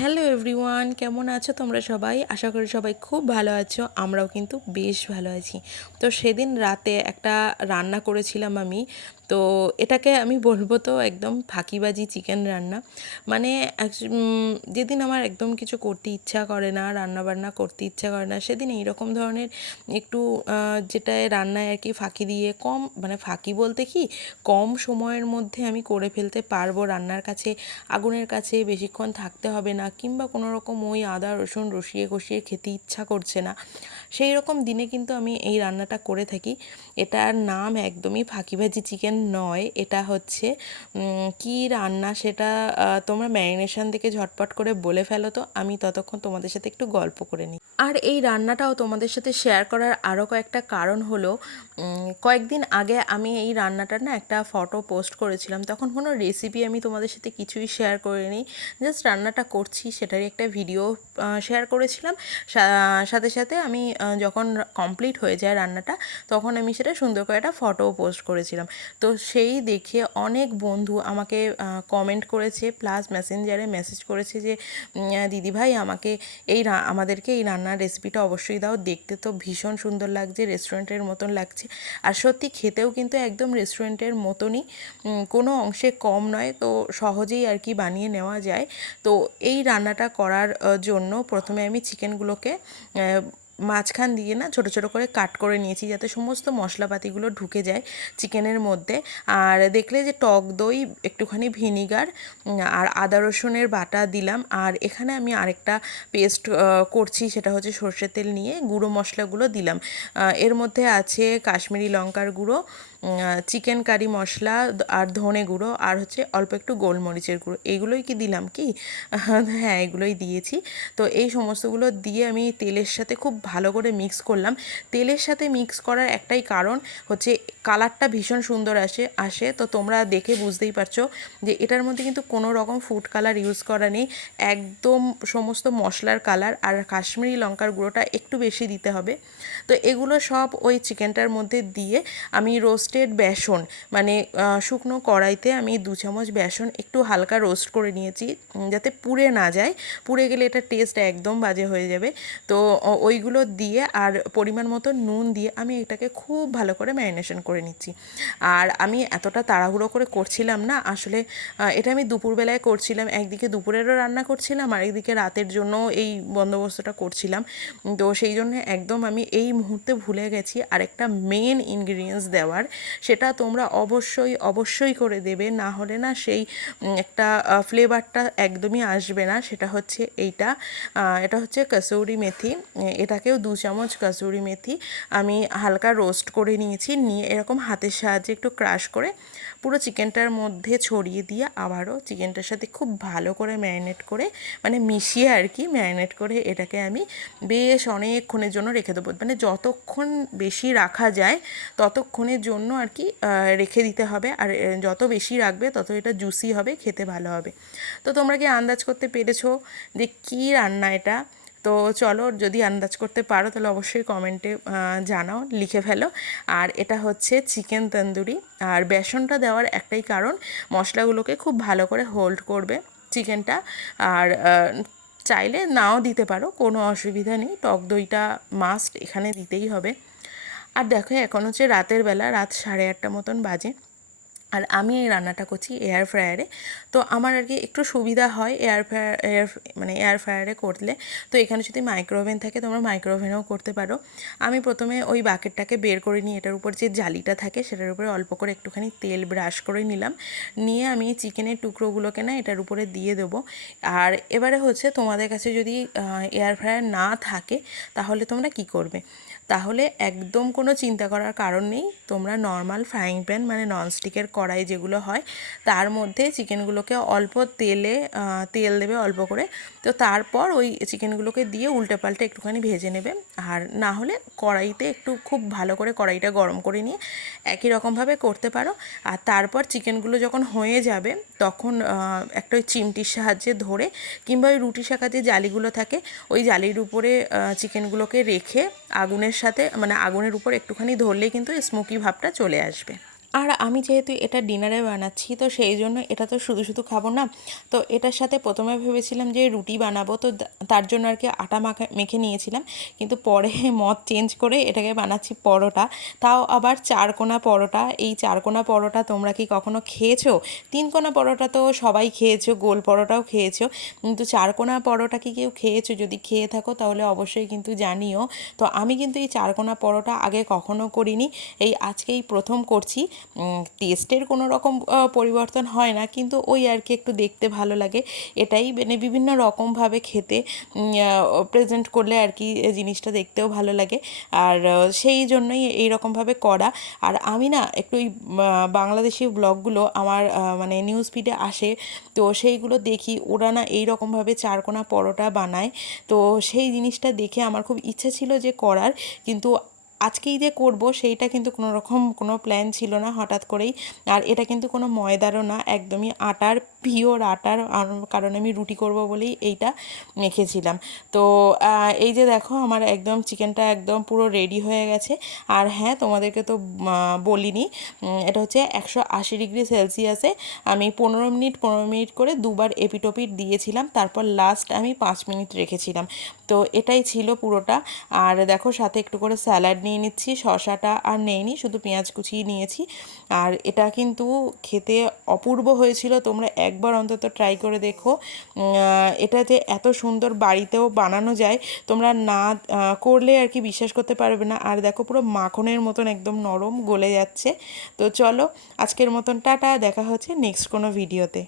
Hello everyone, কেমন আছো তোমরা সবাই? আশা করি সবাই খুব ভালো আছো। আমরাও কিন্তু বেশ ভালো আছি। তো সেদিন রাতে একটা রান্না করেছিলাম আমি। তো এটাকে আমি বলবো তো একদম ফাঁকিবাজি চিকেন রান্না। মানে যেদিন আমার একদম কিছু করতে ইচ্ছা করে না, রান্না বান্না করতে ইচ্ছা করে না, সেদিন এইরকম ধরনের একটু যেটায় রান্নায় আর কি ফাঁকি দিয়ে কম, মানে ফাঁকি বলতে কি, কম সময়ের মধ্যে আমি করে ফেলতে পারবো, রান্নার কাছে আগুনের কাছে বেশিক্ষণ থাকতে হবে না, কিংবা কোনো রকম ওই আদা রসুন রসিয়ে কষিয়ে খেতে ইচ্ছা করছে না, সেই রকম দিনে কিন্তু আমি এই রান্নাটা করে থাকি। এটার নাম একদমই ফাঁকিবাজি চিকেন নয়, এটা হচ্ছে কি রান্না সেটা তোমরা ম্যারিনেশন থেকে ঝটপট করে বলে ফেলো, তো আমি ততক্ষণ তোমাদের সাথে একটু গল্প করে নিই। আর এই রান্নাটাও তোমাদের সাথে শেয়ার করার আরও কয়েকটা কারণ হলো, কয়েকদিন আগে আমি এই রান্নাটার না একটা ফটো পোস্ট করেছিলাম, তখন কোনো রেসিপি আমি তোমাদের সাথে কিছুই শেয়ার করিনি, জাস্ট রান্নাটা করছি সেটারই একটা ভিডিও শেয়ার করেছিলাম। সাথে সাথে আমি যখন কমপ্লিট হয়ে যায় রান্নাটা, তখন আমি সেটা সুন্দর করে একটা ফটোও পোস্ট করেছিলাম। তো সেই দেখে অনেক বন্ধু আমাকে কমেন্ট করেছে, প্লাস মেসেঞ্জারে মেসেজ করেছে যে দিদিভাই আমাকে আমাদেরকে এই রান্নার রেসিপিটা অবশ্যই দাও, দেখতে তো ভীষণ সুন্দর লাগছে, রেস্টুরেন্টের মতন লাগছে। আর সত্যি খেতেও কিন্তু একদম রেস্টুরেন্টের মতনই, কোনো অংশে কম নয়। তো সহজেই আর কি বানিয়ে নেওয়া যায়। তো এই রান্নাটা করার জন্য প্রথমে আমি চিকেনগুলোকে মাঝখান দিয়ে না ছোটো ছোটো করে কাট করে নিয়েছি, যাতে সমস্ত মশলাপাতিগুলো ঢুকে যায় চিকেনের মধ্যে। আর দেখলে যে টক দই, একটুখানি ভিনিগার, আর আদা রসুনের বাটা দিলাম। আর এখানে আমি আরেকটা পেস্ট করছি, সেটা হচ্ছে সর্ষের তেল নিয়ে গুঁড়ো মশলাগুলো দিলাম। এর মধ্যে আছে কাশ্মীরি লঙ্কার গুঁড়ো, চিকেন কারি মশলা, আর ধনে গুঁড়ো, আর হচ্ছে অল্প একটু গোলমরিচের গুঁড়ো। এইগুলোই কি দিলাম কি? হ্যাঁ, এগুলোই দিয়েছি। তো এই সমস্তগুলো দিয়ে আমি তেলের সাথে খুব ভালো করে মিক্স করলাম। তেলের সাথে মিক্স করার একটাই কারণ হচ্ছে কালারটা ভীষণ সুন্দর আসে। তো তোমরা দেখে বুঝতেই পারছো যে এটার মধ্যে কিন্তু কোনো রকম ফুড কালার ইউজ করা নেই, একদম সমস্ত মশলার কালার। আর কাশ্মীরি লঙ্কার গুঁড়োটা একটু বেশি দিতে হবে। তো এগুলো সব ওই চিকেনটার মধ্যে দিয়ে আমি রোস্টেড বেসন, মানে শুকনো কড়াইতে আমি 2 চামচ বেসন একটু হালকা রোস্ট করে নিয়েছি, যাতে পুড়ে না যায়। পুড়ে গেলে এটা টেস্ট একদম বাজে হয়ে যাবে। তো ওইগুলো দিয়ে আর পরিমাণ মতো নুন দিয়ে আমি এটাকে খুব ভালো করে ম্যারিনেশন করে নিচ্ছি। আর আমি এতটা তাড়াহুড়ো করে করছিলাম না আসলে, এটা আমি দুপুরবেলায় করছিলাম, একদিকে দুপুরেরও রান্না করছিলাম আর একদিকে রাতের জন্য এই বন্দোবস্তটা করছিলাম। তো সেই জন্য একদম আমি এই মুহূর্তে ভুলে গেছি আরেকটা মেন ইনগ্রিডিয়েন্টস দেওয়ার। সেটা তোমরা অবশ্যই অবশ্যই করে দেবে, না হলে না সেই একটা ফ্লেভারটা একদমই আসবে না। সেটা হচ্ছে এটা হচ্ছে কসুরি মেথি। এটাকেও 2 চামচ কসুরি মেথি আমি হালকা রোস্ট করে নিয়ে এরকম হাতের সাহায্যে একটু ক্রাশ করে পুরো চিকেনটার মধ্যে ছড়িয়ে দিয়ে আবারও চিকেনটার সাথে খুব ভালো করে ম্যারিনেট করে, মানে মিশিয়ে আর কি ম্যারিনেট করে এটাকে আমি বেশ অনেকক্ষণের জন্য রেখে দেবো। মানে যতক্ষণ বেশি রাখা যায় ততক্ষণের জন্য আর কি রেখে দিতে হবে। আর যত বেশি রাখবে তত এটা জুসি হবে, খেতে ভালো হবে। তো তোমরা কি আন্দাজ করতে পেরেছো যে কী রান্না এটা? তো চলো, যদি আন্দাজ করতে পারো তাহলে অবশ্যই কমেন্টে জানাও, লিখে ফেলো। আর এটা হচ্ছে চিকেন তন্দুরি। আর বেসনটা দেওয়ার একটাই কারণ, মশলাগুলোকে খুব ভালো করে হোল্ড করবে চিকেনটা। আর চাইলে নাও দিতে পারো, কোনো অসুবিধা নেই, টক দইটা মাস্ট এখানে দিতেই হবে। আর দেখো, এখন হচ্ছে রাতের বেলা, রাত 8:30 মতন বাজে। আর আমি এই রান্নাটা করছি এয়ার ফ্রায়ারে। তো আমার আর কি একটু সুবিধা হয় এয়ার ফ্রায়ারে করলে। তো এখানে যদি মাইক্রোওভেন থাকে তোমরা মাইক্রোওভেনেও করতে পারো। আমি প্রথমে ওই বাকেটটাকে বের করে নিই, এটার উপর যে জালিটা থাকে সেটার উপরে অল্প করে একটুখানি তেল ব্রাশ করে নিলাম। নিয়ে আমি চিকেনের টুকরোগুলোকে না এটার উপরে দিয়ে দেবো। আর এবারে হচ্ছে তোমাদের কাছে যদি এয়ার ফ্রায়ার না থাকে তাহলে তোমরা কি করবে? তাহলে একদম কোনো চিন্তা করার কারণ নেই, তোমরা নর্মাল ফ্রাইং প্যান, মানে ননস্টিকের কড়াই যেগুলো হয়, তার মধ্যে চিকেনগুলোকে অল্প তেল দেবে অল্প করে। তো তারপর ওই চিকেনগুলোকে দিয়ে উল্টে পাল্টে একটুখানি ভেজে নেবে। আর না হলে কড়াইতে একটু খুব ভালো করে কড়াইটা গরম করে নিয়ে একই রকমভাবে করতে পারো। আর তারপর চিকেনগুলো যখন হয়ে যাবে তখন একটা ওই চিমটির সাহায্যে ধরে, কিংবা ওই রুটি শাকা যে জালিগুলো থাকে ওই জালির উপরে চিকেনগুলোকে রেখে আগুনের সাথে, মানে আগুনের উপর একটুখানি ধরলেই কিন্তু স্মোকি ভাবটা চলে আসবে। আর আমি যেহেতু এটা ডিনারে বানাচ্ছি, তো সেই জন্য এটা তো শুধু শুধু খাবো না। তো এটার সাথে প্রথমে ভেবেছিলাম যে রুটি বানাবো, তো তার জন্য আর কি আটা মেখে নিয়েছিলাম, কিন্তু পরে মত চেঞ্জ করে এটাকে বানাচ্ছি পরোটা। তাও আবার চারকোনা পরোটা। এই চারকোনা পরোটা তোমরা কি কখনো খেয়েছো? তিনকোনা পরোটা তো সবাই খেয়েছো, গোল পরোটাও খেয়েছো, কিন্তু চারকোনা পরোটা কি কেউ খেয়েছো? যদি খেয়ে থাকো তাহলে অবশ্যই কিন্তু জানিও। তো আমি কিন্তু এই চারকোনা পরোটা আগে কখনো করিনি, এই আজকেই প্রথম করছি। টেস্টের কোনো রকম পরিবর্তন হয় না, কিন্তু ওই আর কি একটু দেখতে ভালো লাগে, এটাই। মানে বিভিন্ন রকমভাবে খেতে প্রেজেন্ট করলে আর কি জিনিসটা দেখতেও ভালো লাগে। আর সেই জন্যই এই রকমভাবে করা। আর আমি না একটু ওই বাংলাদেশি ব্লগগুলো আমার মানে নিউজ ফিডে আসে, তো সেইগুলো দেখি, ওরা না এই রকমভাবে চারকোনা পরোটা বানায়। তো সেই জিনিসটা দেখে আমার খুব ইচ্ছা ছিল যে করার, কিন্তু আজকেই যে করব সেইটা কিন্তু কোনো রকম কোনো প্ল্যান ছিল না, হঠাৎ করেই। আর এটা কিন্তু কোনো ময়দারও না, একদমই আটার, পিওর আটার। কারণ আমি রুটি করব বলেই এইটা মেখেছিলাম। তো এই যে দেখো আমার একদম চিকেনটা একদম পুরো রেডি হয়ে গেছে। আর হ্যাঁ, তোমাদেরকে তো বলিনি, এটা হচ্ছে 180 ডিগ্রি সেলসিয়াসে আমি 15 মিনিট করে দুবার এপিটোপিট দিয়েছিলাম, তারপর লাস্ট আমি 5 মিনিট রেখেছিলাম। তো এটাই ছিল পুরোটা। আর দেখো সাথে একটু করে স্যালাড নিয়ে নিচ্ছি, শসাটা আর নেইনি, শুধু পেঁয়াজ কুচিয়ে নিয়েছি। আর এটা কিন্তু খেতে অপূর্ব হয়েছিল, তোমরা একবার অন্তত ট্রাই করে দেখো। এটা যে এত সুন্দর বাড়িতেও বানানো যায়, তোমরা না করলে আর কি বিশ্বাস করতে পারবে না। আর দেখো পুরো মাখনের মতন একদম নরম গলে যাচ্ছে। তো চলো, আজকের মতন টাটা, দেখা হচ্ছে নেক্সট কোনো ভিডিওতে।